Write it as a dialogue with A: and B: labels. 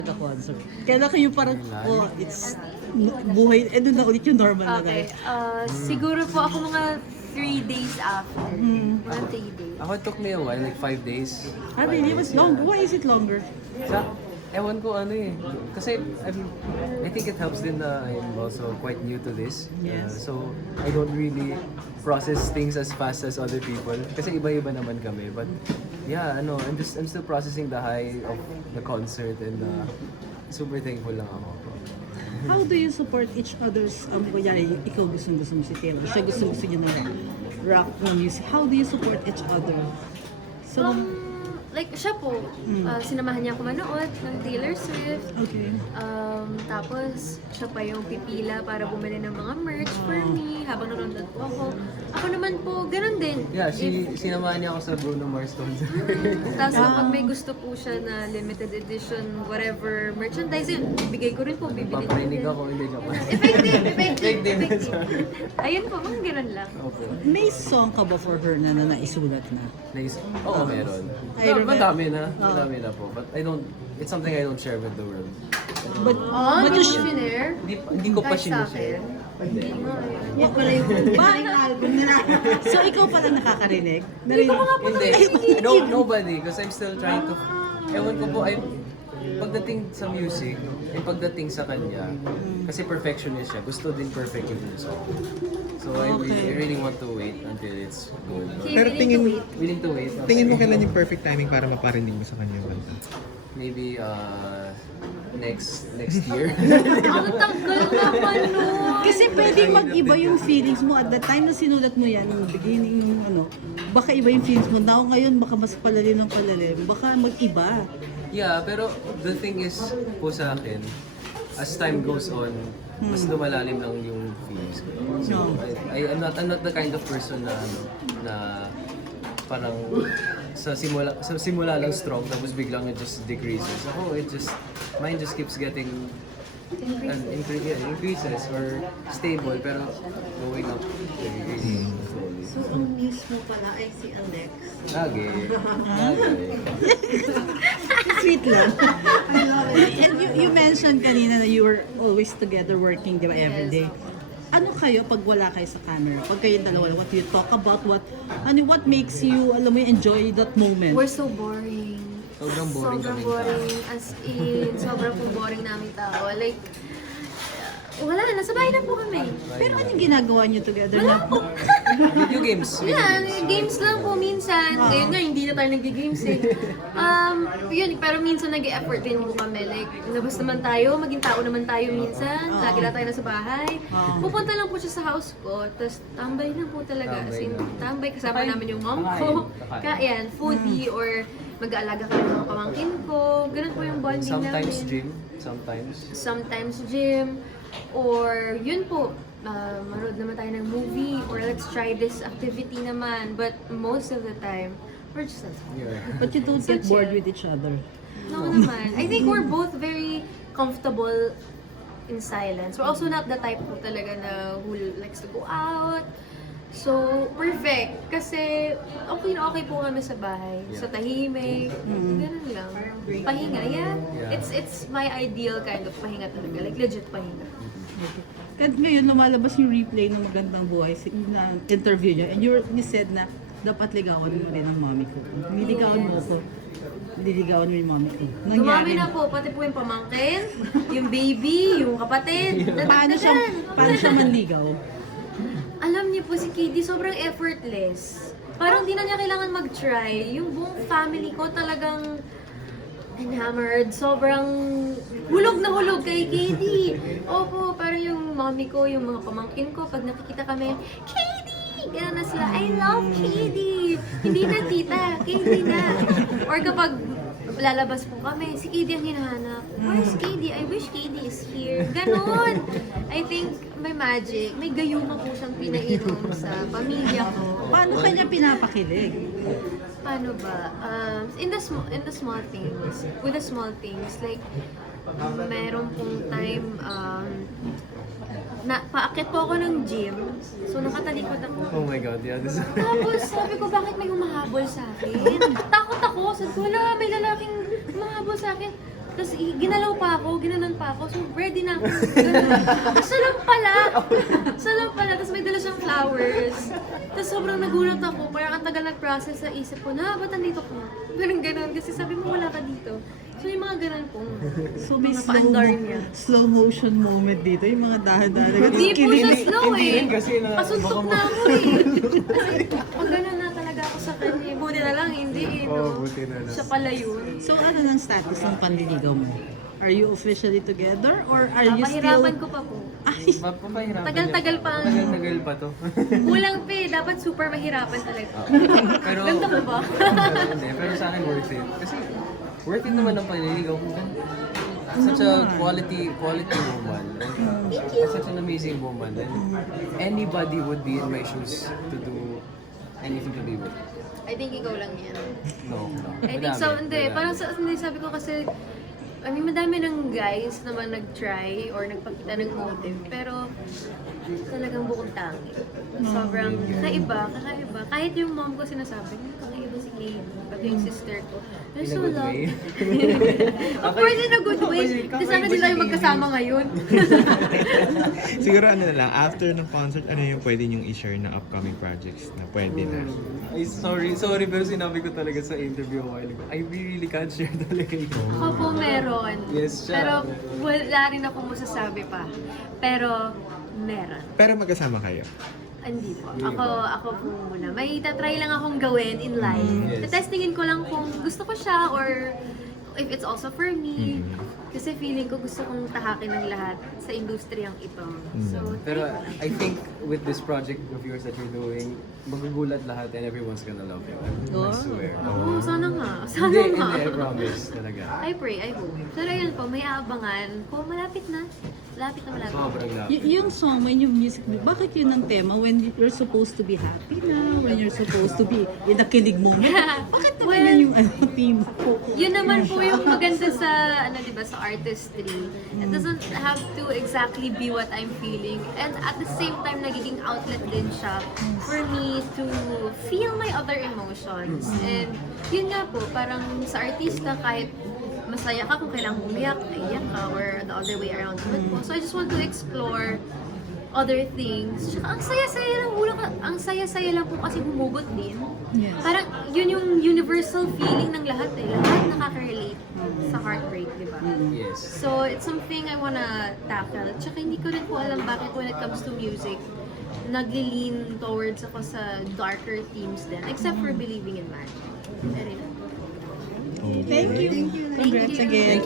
A: The concert. Kailan kayo parang, oh, it's buhay, doon na ulit yung normal na
B: Okay.
A: life.
B: Siguro po ako mga 3 days after. Mga 3 days.
C: Ako, it took me a while, like 5 days.
A: Ah, really? It was long. Why is it longer?
C: Sa, ewan ko ano eh. Kasi I think it helps din na I'm also quite new to this.
A: Yes.
C: So I don't really process things as fast as other people. Kasi iba-iba naman kami. But yeah, I'm still processing the high of the concert and super thankful lang ako.
A: How do you support each other's, kunyari, ikaw gusto mo si Taylor, siya gusto niya ng rock na music. How do you support each other? So,
B: Like, siya po, sinamahan niya ako manood ng Taylor Swift.
A: okay.
B: Tapos, siya pa yung pipila para bumili ng mga merch for me habang nanonood po ako. Ako naman po, ganun din.
C: Yeah, sinamahan niya ako sa Bruno Mars concert.
B: Tapos kapag may gusto po siya na limited edition, whatever merchandise, yun, bibigay ko rin po, bibili ko
C: Paparinig
B: rin.
C: ako, hindi joke.
B: Effective. Ayun po, mga ganun lang.
C: Okay.
A: May song ka ba for her na naisulat na?
C: Nice. Oo, meron.
A: I remember-
C: Madami na po. But it's something I don't share with the world.
A: But, but
B: Hindi
A: you
B: mo sinare?
C: Hindi ko pa
B: Kahit sa
C: sinishare.
B: akin? Hindi nga eh.
A: Yan pala yung album na. So, ikaw pala nakakarinig?
B: Hindi ko nga po
C: Hindi. Nobody. Because I'm still trying to... Ewan ko po, pagdating sa music, pagdating sa kanya, kasi perfectionist siya, gusto din perfect yung song. So I really want to wait until it's good.
B: Okay,
D: Pero
B: willing
D: tingin-
B: to wait.
C: Willing to wait.
D: Tingin mo kailan yung perfect timing para maparinig mo sa kanya yung kanta?
C: Maybe next year.
B: Ang tagal naman nun.
A: Kasi pwedeng mag-iba yung feelings mo at the time na sinulat mo yan, yung beginning, baka iba yung feelings mo. Now ngayon, baka mas palalim ng palalim. Baka mag-iba.
C: Yeah, pero the thing is po sa akin, as time goes on, mas lumalalim lang yung feelings ko. So, I'm not the kind of person na parang sa simula lang strong tapos biglang it just decreases. Ako, mine just keeps getting increases or stable pero going up really slowly.
E: So, ang muse mo pala ay si Alex.
C: Lagi.
A: Sweet lang. And you mentioned kanina na you were always together working, di ba, every day. Ano kayo pag wala kayo sa camera? Pag kayong dalawa, what do you talk about? What makes you, alam mo, enjoy that moment?
B: We're so boring.
C: Sobrang boring
B: Sobrang
C: kaming
B: boring. As in, sobrang po boring namin tao. Like, wala, nasa bahay lang po kami.
A: Pero anong ginagawa niyo together
B: Wala
A: na?
B: po.
C: Video games.
B: Yan, games lang po minsan. Ngayon nga, hindi na tayo nag-games eh. Yun, pero minsan nag-effort din po kami. Like, labas naman tayo, maging tao naman tayo minsan. Lagi lang tayo nasa bahay. Pupunta lang po siya sa house ko, tapos tambay lang po talaga. As in, tambay, kasama namin yung mom ko. Kaya foodie or mag-aalaga kami ng mga pamangkin ko. Ganun po yung bonding
C: Sometimes
B: namin.
C: gym, sometimes.
B: Sometimes gym. Or yun po, manood naman tayo ng movie or let's try this activity naman. But most of the time, we're just at home.
C: Yeah.
A: But you don't
B: So
A: get bored
B: chill.
A: with each other.
B: No naman. I think we're both very comfortable in silence. We're also not the type po talaga na who likes to go out. So, perfect. Kasi okay na okay po kami sa bahay. Sa tahimik. Ganun lang. Pahinga, yeah.
C: Yeah.
B: It's my ideal kind of pahinga talaga. Like legit pahinga.
A: At ngayon, lumalabas yung replay ng Magandang Buhay na interview niya. And you said na dapat ligawan mo rin ang mommy ko. Niligawan mo ko. Niligawan mo yung mommy ko.
B: Dumami na po, pati po yung pamangkin, yung baby, yung kapatid.
A: Paano siya manligaw?
B: Alam niyo po si KD, sobrang effortless. Parang di na niya kailangan mag-try. Yung buong family ko talagang enamored. Sobrang hulog na hulog kay KD. Opo, parang yung mommy ko, yung mga pamangkin ko, pag nakikita kami, KD! Gano'n na sila, I love KD! Hindi na tita, KD na. Or kapag lalabas po kami, si KD ang hinahanap. Where's KD? I wish KD is here. Ganon! I think may magic. May gayuma po siyang pinainom sa pamilya ko.
A: Paano kanya pinapakilig?
B: Paano ba? In the small things. With the small things. Like, meron pong time, paakit po ako ng gym. So, nakatalikod ako.
C: Oh my God, yeah.
B: Tapos, sabi ko, bakit may humahabol sa akin? Takot ako. Sabi ko, wala, may lalaking humahabol sa akin. Tapos ginalaw pa ako, ginanon pa ako. So ready na ako. Asa lang pala. Tapos may dala siyang flowers. Tapos sobrang nagulat ako. Parang ang tagal nag-process sa isip ko na, ba't nandito ko? Ganun. Kasi sabi mo wala ka dito. So yung mga ganun po.
A: So may
B: Mga paandar niya.
A: slow motion moment dito, yung mga dahan-dahan.
B: Hindi po siya slow
C: hindi
B: eh.
C: rin kasi na-
B: Pasuntok
C: baka
B: na ako eh. Kasi pag ganun na talaga ako sa kanya. Buti na lang, hindi eh. No?
C: Oo, buti na lang.
B: Siya pala yun.
A: So ano ng status ng panliligaw mo? Are you officially together or are you still...
B: Pahirapan ko pa po.
A: Ay,
C: Mapapahirapan
B: Tagal-tagal
C: niya.
B: pa.
C: Tagal-tagal pa to.
B: Kulang pa eh. Dapat super mahirapan talaga.
C: Pero,
B: Ganda mo ba?
C: hindi, pero sa akin worth it. Kasi worth it naman ang panliligaw ko. Such a quality woman. Such an amazing woman. And anybody would be in my shoes to do anything to be with.
B: I think ikaw lang yan.
C: No.
B: I think so,
C: Madami,
B: hindi.
C: madami.
B: Parang hindi, sabi ko kasi, I mean, madami ng guys naman nag-try or nagpakita ng motive, pero talagang bukod tangi. Sobrang kakaiba. Kahit yung mom ko sinasabi, kakaiba si Kate, pati yung sister ko. They're
C: In a
B: so
C: good
B: love.
C: way.
B: Of course, in a good way. Kasi sana di tayo magkasama ngayon.
D: Siguro ano na lang, after ng concert, ano yung pwede niyong i-share na upcoming projects na pwede na?
C: Ay, sorry, pero sinabi ko talaga sa interview a while ago. I really can't share talaga ito.
B: Ako po meron.
C: Yes, siya.
B: Pero wala rin ako masasabi pa. Pero meron.
D: Pero magkasama kayo.
B: Hindi po. Ako po muna. May tatry lang akong gawin in life.
C: Yes.
B: Testingin ko lang kung gusto ko siya or if it's also for me. Kasi feeling ko gusto kong tahakin ng lahat sa industriyang ito. So,
C: Pero I think with this project of yours that you're doing, magugulat lahat and everyone's gonna love you. I swear.
B: oh, sana nga. Sana
C: Hindi,
B: nga.
C: I promise talaga.
B: I pray, I hope. Pero yun po, may aabangan. Kung malapit na. Malapit na.
C: Sobrang love.
A: yung song, when yung music, bakit yun ang tema? When you're supposed to be happy na, when you're supposed to be in the kilig moment. Bakit naman
B: Well,
A: yun yung theme?
B: Yun naman po yung maganda sa, diba, sa artistry. It doesn't have to exactly be what I'm feeling. And at the same time, nagiging outlet din siya for me to feel my other emotions. And yun nga po, parang sa artista, kahit masaya ka kung kailangan umiyak, iyak ka, or the other way around naman po. So I just want to explore other things. Tsaka ang saya-saya lang, ang saya-saya lang po kasi humugot din.
A: Yes.
B: Parang yun yung universal feeling ng lahat eh. Lahat nakaka-relate sa heartbreak, di ba?
C: Yes.
B: So it's something I wanna tackle. Tsaka hindi ko rin po alam bakit when it comes to music, nagli-lean towards ako sa darker themes din, except for Believing in Magic. Pero yun.
A: Thank you. Congrats
B: you.
A: again.